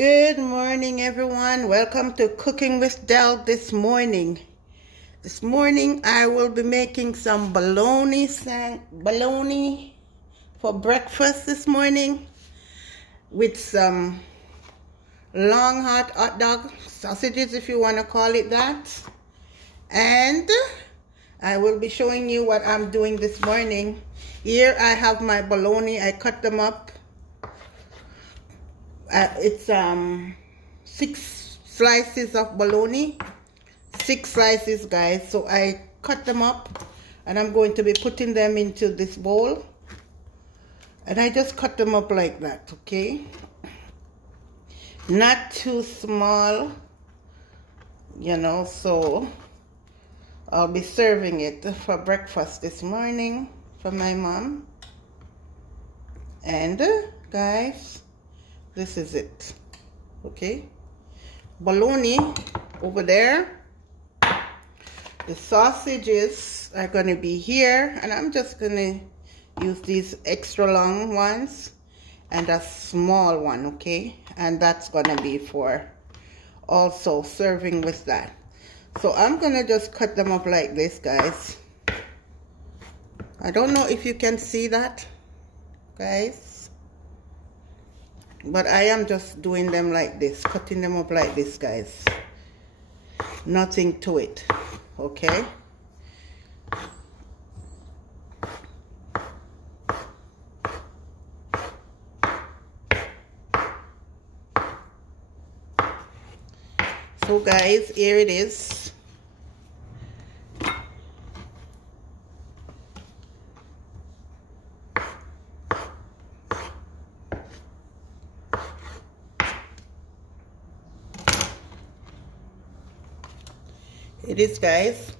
Good morning, everyone. Welcome to Cooking with Del this morning. This morning I will be making some bologna for breakfast this morning with some long hot dog sausages, if you want to call it that. And I will be showing you what I'm doing this morning. Here I have my bologna. I cut them up. It's 6 slices of bologna, 6 slices, guys. So I cut them up and I'm going to be putting them into this bowl, and I just cut them up like that, okay? Not too small, you know. So I'll be serving it for breakfast this morning for my mom. And guys, this is it, okay? Bologna over there. The sausages are gonna be here, and I'm just gonna use these extra long ones and a small one, okay? And that's gonna be for also serving with that. So I'm gonna just cut them up like this, guys. I don't know if you can see that, guys, but I am just doing them like this, cutting them up like this, guys. Nothing to it, okay? So guys, here it is. It is, guys.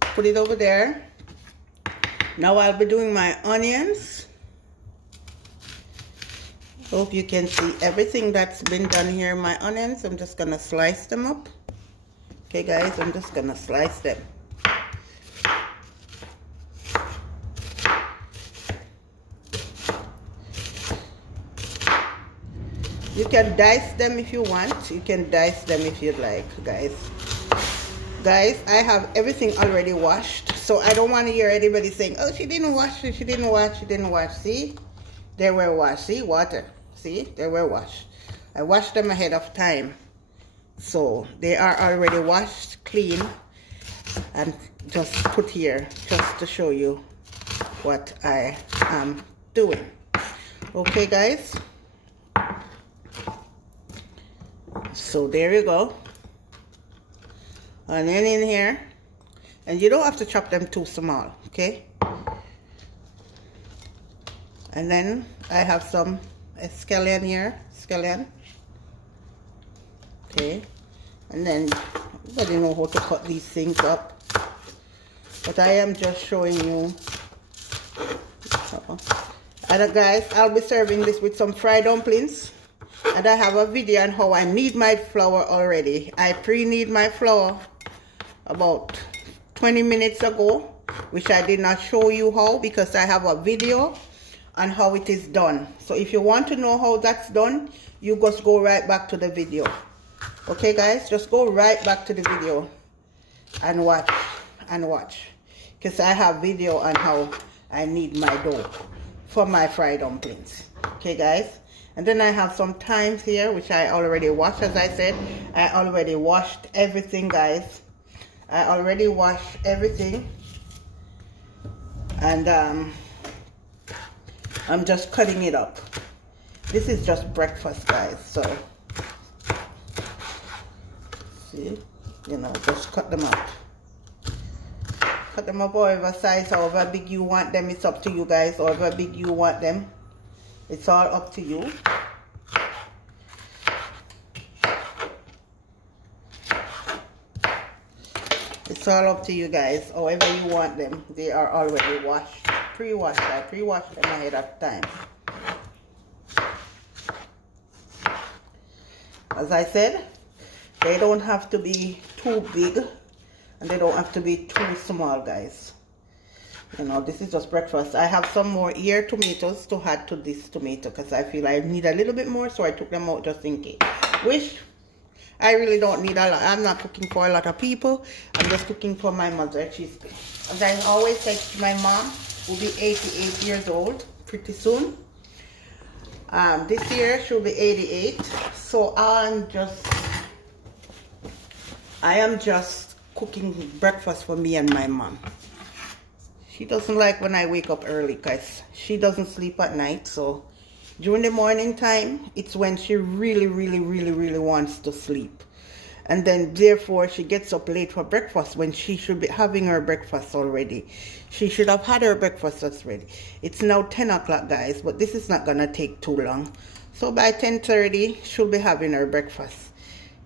Put it over there. Now I'll be doing my onions. Hope you can see everything that's been done here. My onions, I'm just gonna slice them up. Okay, guys, I'm just gonna slice them. You can dice them if you want. You can dice them if you'd like, guys. Guys, I have everything already washed, so I don't want to hear anybody saying, oh, she didn't wash it, she didn't wash. See, they were washed. See, water. See, they were washed. I washed them ahead of time, so they are already washed, clean, and just put here just to show you what I am doing. Okay, guys. So there you go. And then in here, and you don't have to chop them too small, okay? And then I have some scallion here, okay? And then everybody know how to cut these things up, but I am just showing you. And guys, I'll be serving this with some fried dumplings. And I have a video on how I knead my flour already. I pre-knead my flour about 20 minutes ago, which I did not show you how, because I have a video on how it is done. So if you want to know how that's done, you just go right back to the video. Okay, guys, just go right back to the video and watch, because I have video on how I knead my dough for my fried dumplings. Okay, guys. And then I have some thymes here, which I already washed. As I said, I already washed everything, guys. I already washed everything. And I'm just cutting it up. This is just breakfast, guys. So, see, you know, just cut them up. Cut them up however size, however big you want them. It's up to you, guys. However big you want them. It's all up to you. It's all up to you, guys. However you want them. They are already washed, pre-washed. I pre-washed them ahead of time. As I said, they don't have to be too big and they don't have to be too small, guys. You know, this is just breakfast. I have some more ear tomatoes to add to this tomato because I feel I need a little bit more, so I took them out just in case. Which I really don't need a lot. I'm not cooking for a lot of people. I'm just cooking for my mother. As I always say, my mom will be 88 years old pretty soon. This year she'll be 88. So I am just cooking breakfast for me and my mom. She doesn't like when I wake up early because she doesn't sleep at night. So during the morning time, it's when she really wants to sleep. And then therefore she gets up late for breakfast when she should be having her breakfast already. She should have had her breakfast already. It's now 10 o'clock, guys, but this is not going to take too long. So by 10:30, she'll be having her breakfast.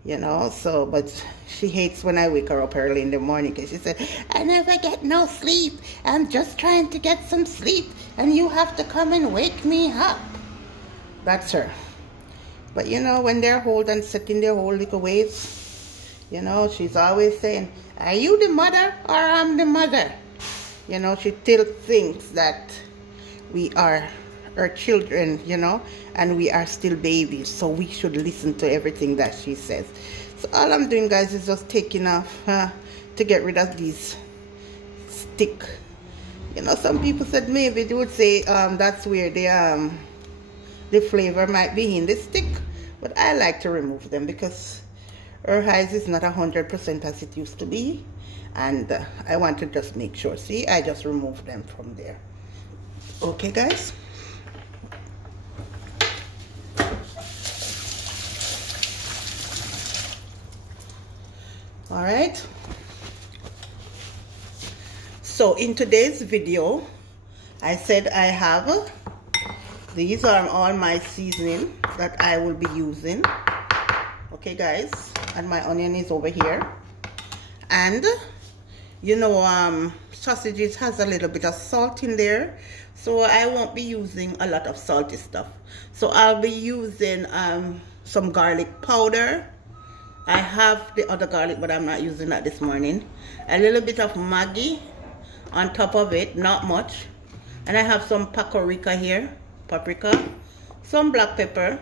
You know, so, but she hates when I wake her up early in the morning because she said, I never get no sleep. I'm just trying to get some sleep and you have to come and wake me up. That's her. But you know, when they're old and set in their whole little ways, you know, she's always saying, are you the mother or I'm the mother? You know, she still thinks that we are her children, you know, and we are still babies, so we should listen to everything that she says. So all I'm doing, guys, is just taking off to get rid of these stick. You know, some people said maybe they would say that's where the flavor might be in the stick, but I like to remove them because her eyes is not 100% as it used to be, and I want to just make sure. See, I just removed them from there. Okay, guys. All right, so in today's video I said I have these are all my seasoning that I will be using. Okay, guys, and my onion is over here, and you know, sausages has a little bit of salt in there, so I won't be using a lot of salty stuff. So I'll be using some garlic powder. I have the other garlic, but I'm not using that this morning. A little bit of Maggi on top of it, not much. And I have some paprika here, some black pepper,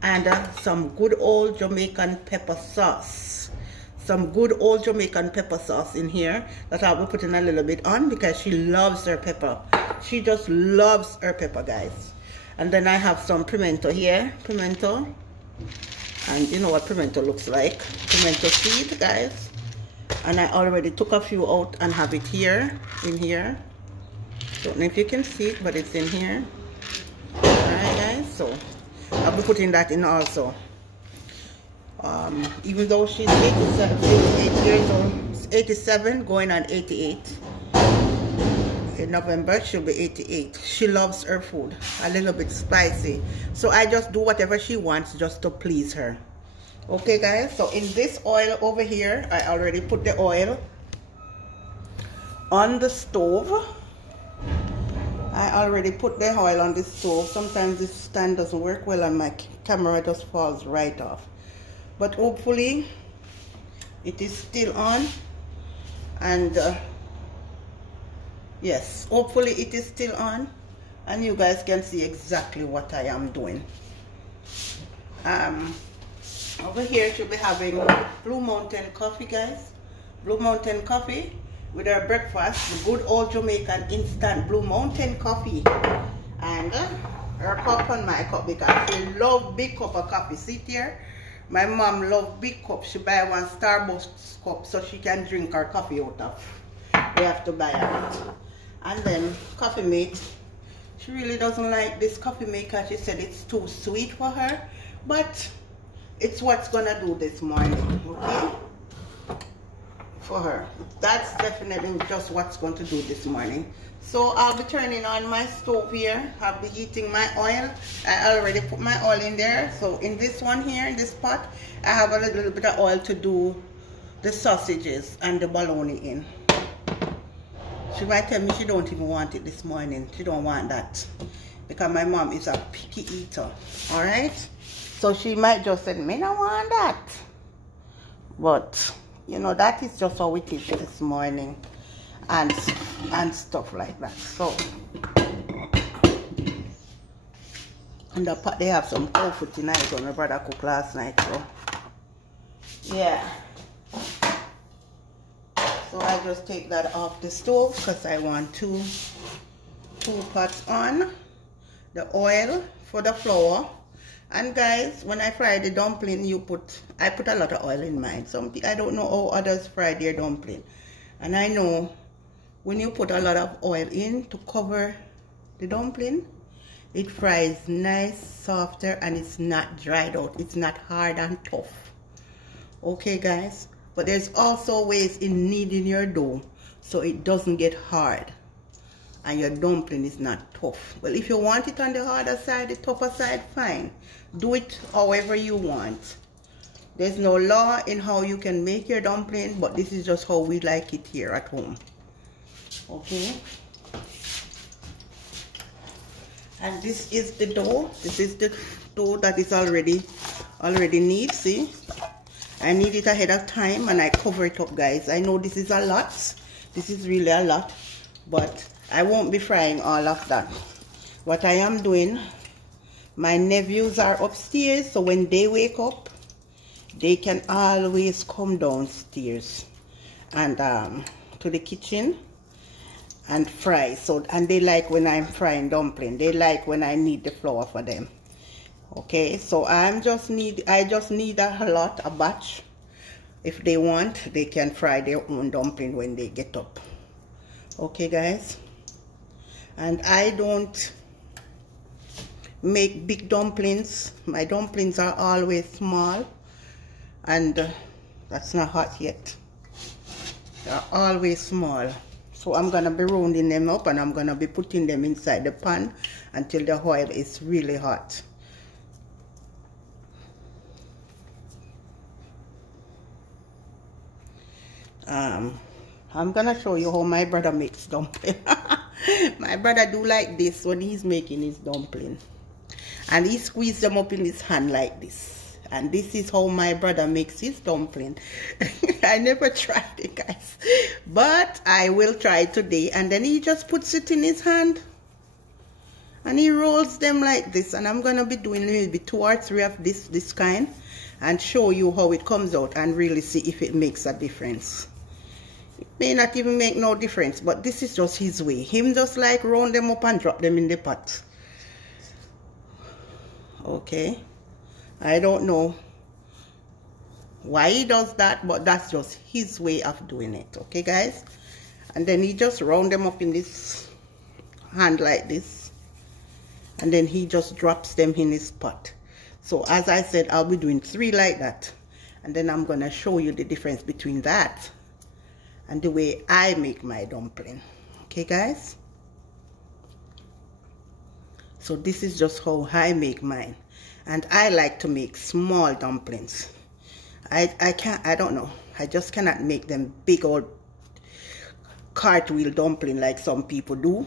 and some good old Jamaican pepper sauce. Some good old Jamaican pepper sauce in here that I'll be putting a little bit on because she loves her pepper. She just loves her pepper, guys. And then I have some pimento here, pimento. And you know what pimento looks like, pimento seed, guys. And I already took a few out and have it here, in here. Don't know if you can see it, but it's in here. Alright, guys, so I'll be putting that in also. Even though she's 88 years old, 87 going on 88. In November she'll be 88. She loves her food a little bit spicy, so I just do whatever she wants just to please her. Okay, guys, so in this oil over here, I already put the oil on the stove. I already put the oil on the stove. Sometimes this stand doesn't work well and my camera just falls right off, but hopefully it is still on. And yes, hopefully it is still on and you guys can see exactly what I am doing. Over here she'll be having Blue Mountain coffee, guys. Blue Mountain coffee with her breakfast, the good old Jamaican instant Blue Mountain coffee. And her cup and my cup because she love big cup of coffee. See here, my mom love big cup. She buy one Starbucks cup so she can drink her coffee out of. We have to buy it. And then coffee mate, she really doesn't like this coffee maker. She said it's too sweet for her, but it's what's gonna do this morning, okay? For her, that's definitely just what's going to do this morning. So I'll be turning on my stove here. I'll be heating my oil. I already put my oil in there. So in this one here, in this pot, I have a little bit of oil to do the sausages and the bologna in. She might tell me she don't even want it this morning. She don't want that because my mom is a picky eater. All right, so she might just say, me don't want that. But you know, that is just how it is this morning. and stuff like that. So in the pot they have some tofu tonight when my brother cooked last night. So yeah. So I just take that off the stove because I want two pots on. The oil for the flour. And guys, when I fry the dumpling, I put a lot of oil in mine. I don't know how others fry their dumpling. And I know when you put a lot of oil in to cover the dumpling, it fries nice, softer, and it's not dried out. It's not hard and tough. Okay guys, but there's also ways in kneading your dough so it doesn't get hard and your dumpling is not tough. Well, if you want it on the harder side, the tougher side, fine. Do it however you want. There's no law in how you can make your dumpling, but this is just how we like it here at home. Okay. And this is the dough. This is the dough that is already kneaded. See, I knead it ahead of time and I cover it up, guys. I know this is a lot. This is really a lot, but I won't be frying all of that. What I am doing, my nephews are upstairs, so when they wake up, they can always come downstairs and to the kitchen and fry. So, and they like when I'm frying dumpling. They like when I knead the flour for them. Okay, so I just need a batch. If they want, they can fry their own dumpling when they get up. Okay guys, and I don't make big dumplings. My dumplings are always small, and that's not hot yet. They're always small. So I'm gonna be rounding them up and I'm gonna be putting them inside the pan until the oil is really hot. I'm gonna show you how my brother makes dumpling. My brother do like this when he's making his dumpling, and he squeezes them up in his hand like this. And this is how my brother makes his dumpling. I never tried it, guys, but I will try today. And then he just puts it in his hand and he rolls them like this. And I'm gonna be doing maybe 2 or 3 of this kind and show you how it comes out and really see if it makes a difference. It may not even make no difference, but this is just his way. Him just like round them up and drop them in the pot. Okay, I don't know why he does that, but that's just his way of doing it. Okay guys, and then he just round them up in this hand like this, and then he just drops them in his pot. So as I said, I'll be doing 3 like that, and then I'm gonna show you the difference between that and the way I make my dumpling. Okay guys, so this is just how I make mine, and I like to make small dumplings. I don't know, I just cannot make them big old cartwheel dumpling like some people do,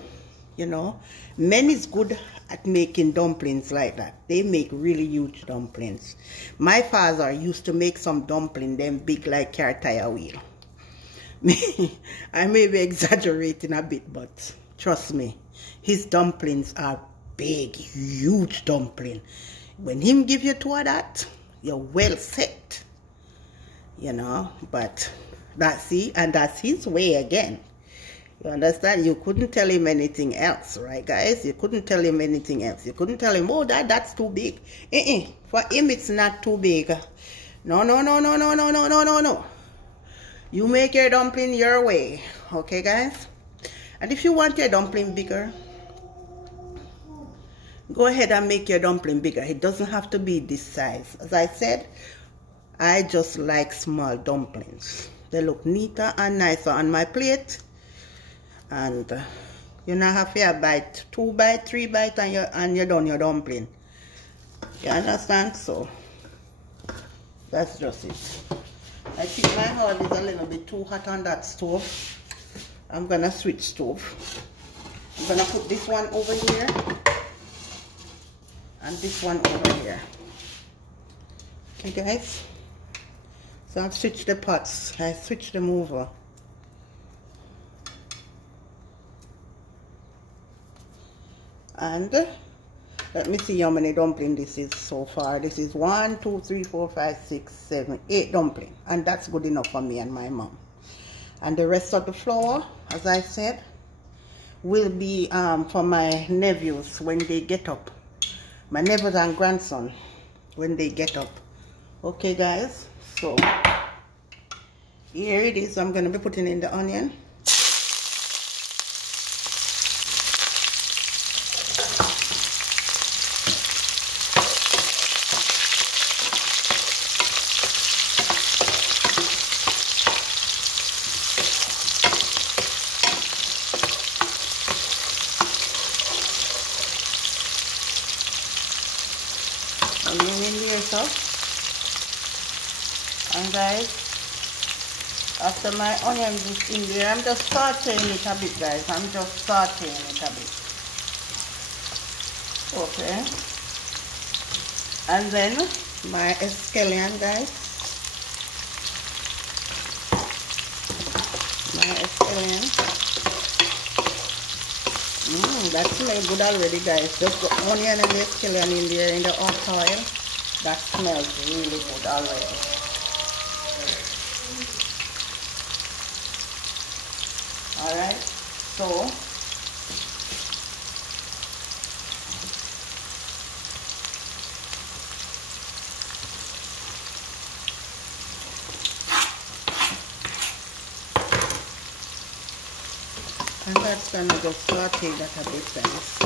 you know. Men is good at making dumplings like that. They make really huge dumplings. My father used to make some dumpling them big like car tire wheel. I may be exaggerating a bit, but trust me, his dumplings are big, huge dumpling. When him give you 2 of that, you're well set, you know. But that's his way again. You understand? You couldn't tell him anything else, right guys? You couldn't tell him anything else. You couldn't tell him, oh, that's too big. For him it's not too big. No. You make your dumpling your way. Okay guys, and if you want your dumpling bigger, go ahead and make your dumpling bigger. It doesn't have to be this size. As I said, I just like small dumplings. They look neater and nicer on my plate, and you not have to bite 2 bite, 3 bite, and you're done your dumpling. You understand? So that's just it. I think my oil is a little bit too hot on that stove. I'm gonna switch stove. I'm gonna put this one over here and this one over here. Okay guys, so I've switched the pots. I switched them over. And let me see how many dumplings this is so far. This is 1, 2, 3, 4, 5, 6, 7, 8 dumplings, and that's good enough for me and my mom. And the rest of the flour, as I said, will be for my nephews when they get up. My nephews and grandson when they get up. Okay guys, so here it is. I'm going to be putting in the onion. Onion in there, so. And guys, after my onion is in there, I'm just sauteing it a bit, guys. I'm just sauteing it a bit. Okay. And then my scallion, guys. My scallion. That smells good already, guys. Just the onion and the scallion in there in the hot oil. That smells really good already. Alright, so and that's gonna just saute that a bit, guys.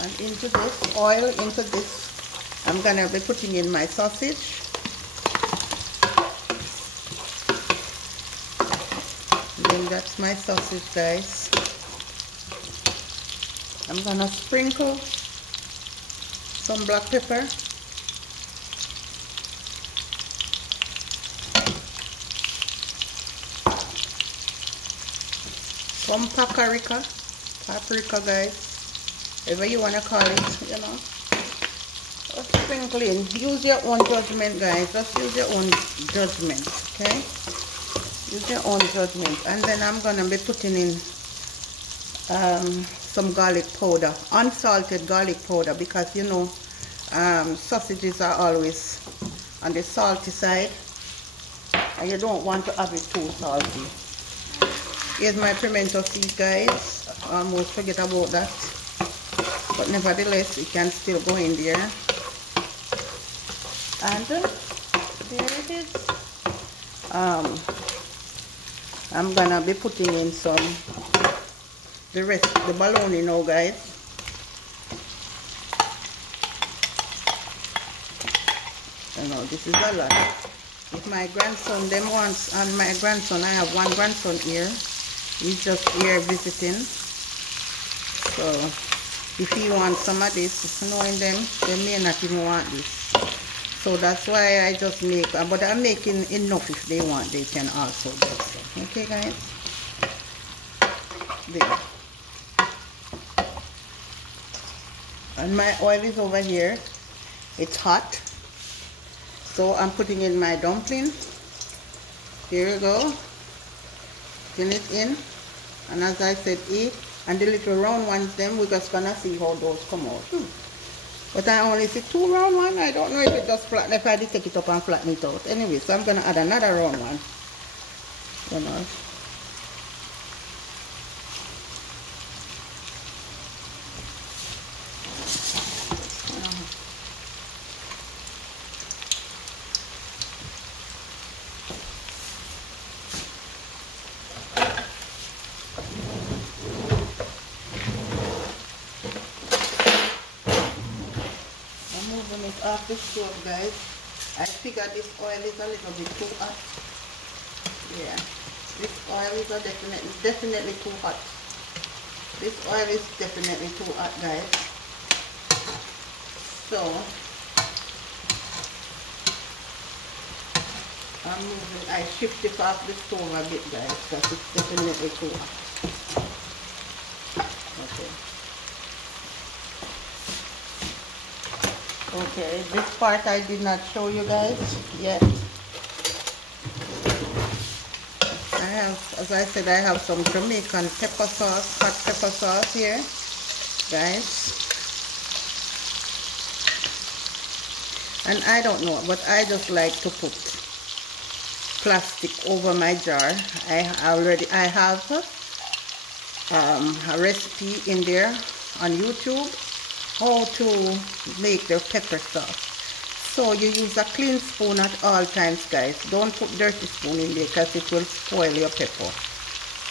And into this oil, into this, I'm gonna be putting in my sausage. Then that's my sausage, guys. I'm gonna sprinkle some black pepper. Some paprika, guys, whatever you want to call it, you know. Just sprinkle in. Use your own judgment, guys. Just use your own judgment, okay? Use your own judgment. And then I'm going to be putting in some garlic powder, unsalted garlic powder, because, you know, sausages are always on the salty side, and you don't want to have it too salty. Here's my pimento seed, guys. I almost forget about that, but nevertheless it can still go in there. And there it is. I'm gonna be putting in the bologna now, guys. You know, this is a lot. If my grandson them wants, and my grandson, I have one grandson here. He's just here visiting, so if he wants some of this, knowing them, they may not even want this. So that's why I just make, but I'm making enough. If they want, they can also get some. Okay, guys? There. And my oil is over here. It's hot. So I'm putting in my dumpling. Here you go. Putting it in. And as I said, 8. And the little round ones, then we're just gonna see how those come out. But I only see 2 round ones. I don't know if it just flatten, if I did take it up and flatten it out. Anyway, so I'm gonna add another round one. You know. Off the stove, guys. I figure this oil is a little bit too hot. Yeah, this oil is definitely too hot. This oil is definitely too hot, guys. So I shift it off the stove a bit, guys, because it's definitely too hot. Okay. Okay, this part I did not show you guys yet. I have, as I said, I have some Jamaican pepper sauce, hot pepper sauce here, guys. And I don't know, but I just like to put plastic over my jar. I have a recipe in there on YouTube how to make the pepper sauce. So you use a clean spoon at all times, guys. Don't put dirty spoon in there because it will spoil your pepper.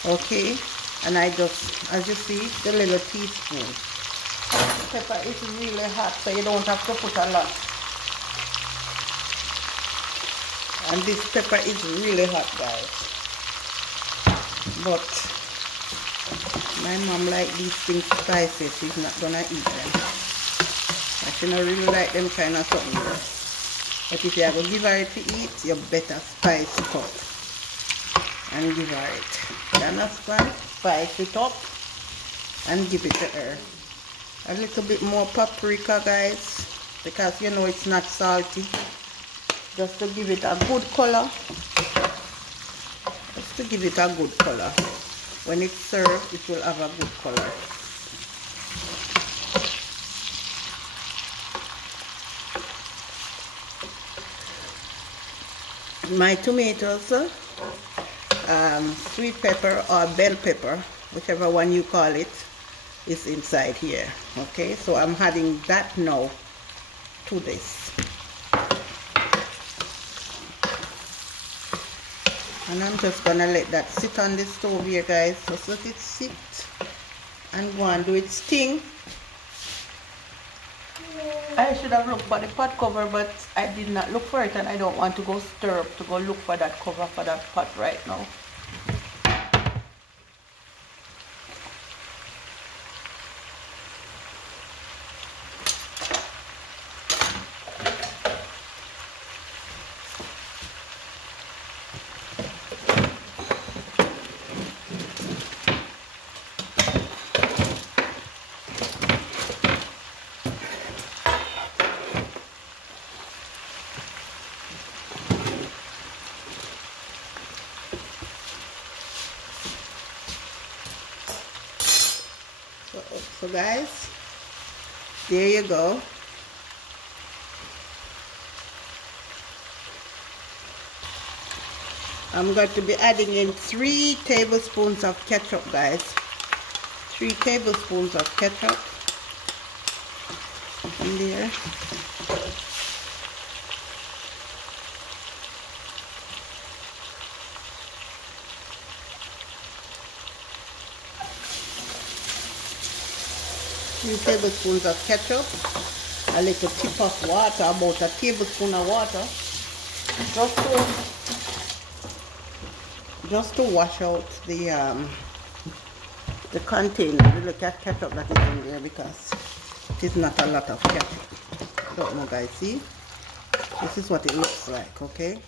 Okay, and I just, as you see, the little teaspoon. Pepper is really hot, so you don't have to put a lot. And this pepper is really hot, guys. But my mom like these things spicy. She's not gonna eat them. She don't really like them kind of something. But if you are gonna give her it to eat, you better spice it up and give her it. You understand? Spice it up and give it to her. A little bit more paprika, guys, because you know it's not salty. Just to give it a good color. Just to give it a good color. When it's served, it will have a good color. My tomatoes, sweet pepper or bell pepper, whichever one you call it, is inside here. Okay, so I'm adding that now to this. And I'm just gonna let that sit on the stove here, guys. Just let it sit and go and do its thing. I should have looked for the pot cover, but I did not look for it, and I don't want to go stir up to go look for that cover for that pot right now. So guys, there you go. I'm going to be adding in 3 tablespoons of ketchup, guys. 3 tablespoons of ketchup in there. Few tablespoons of ketchup, a little tip of water, about a tablespoon of water, just to wash out the container, the little ketchup that is in there, because it is not a lot of ketchup. Don't know, guys, see? This is what it looks like, okay?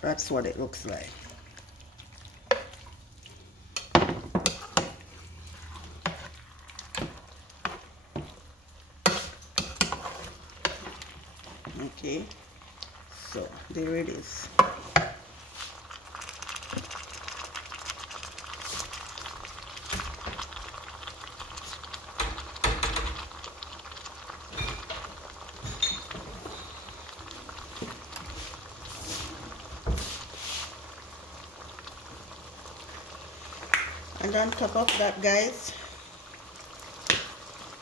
That's what it looks like. Okay, so there it is. And on top of that, guys,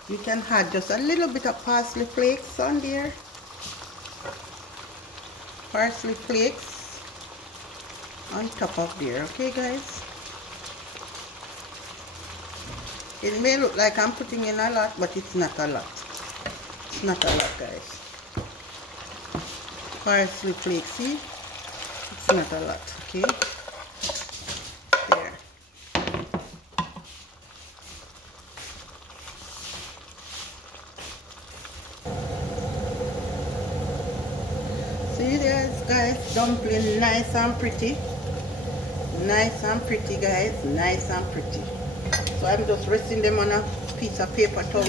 you can add just a little bit of parsley flakes on there. Parsley flakes on top of there, okay, guys? It may look like I'm putting in a lot, but it's not a lot. It's not a lot, guys. Parsley flakes, see? It's not a lot, okay? There. See there, guys, dumpling nice and pretty. Nice and pretty, guys, nice and pretty. So I'm just resting them on a piece of paper towel.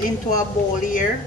Into a bowl here.